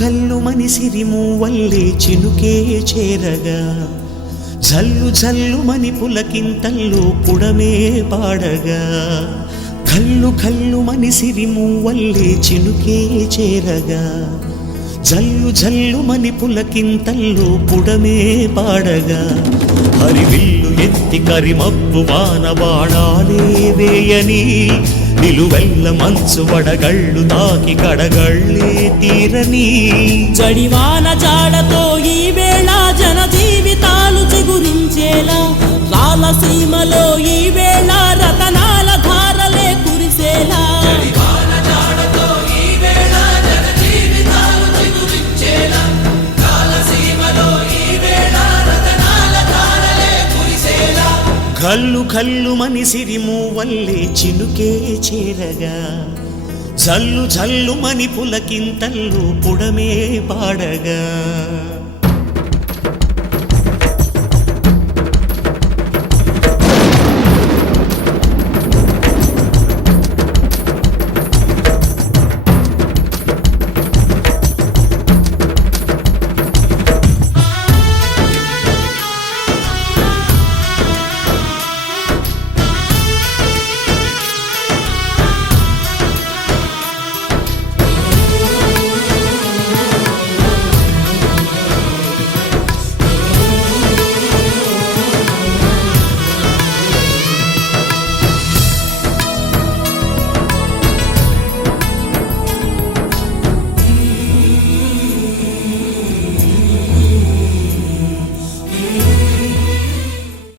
ఘల్లు మని సిరిమూవల్లే చినుకే చేరగా జల్లు జల్లు మని పులకింతల్లో పుడమే పాడగా ఘల్లు ఘల్లు మని సిరిమూవల్లే చినుకే చేరగా జల్లు జల్లు మని పులకింతల్లో పుడమే పాడగా హరివిల్లు ఎత్తి కరిమబ్బు వాన బాణాలే వేయని నిలువెల్ల మంచు వడగళ్ళు తాకి కడగళ్ళే తీరని జడివాన జాడతో ఈ వేళ జన జీవితాలు చిగురించేలా రాలసీమలో ఈ వేళ రతనాల ధారలే కురిసేలా ఘల్లు ఘల్లు మని సిరిమూవల్లే చినుకే చేరగా జల్లు జల్లు మని పులకింతల్లు పుడమే పాడగా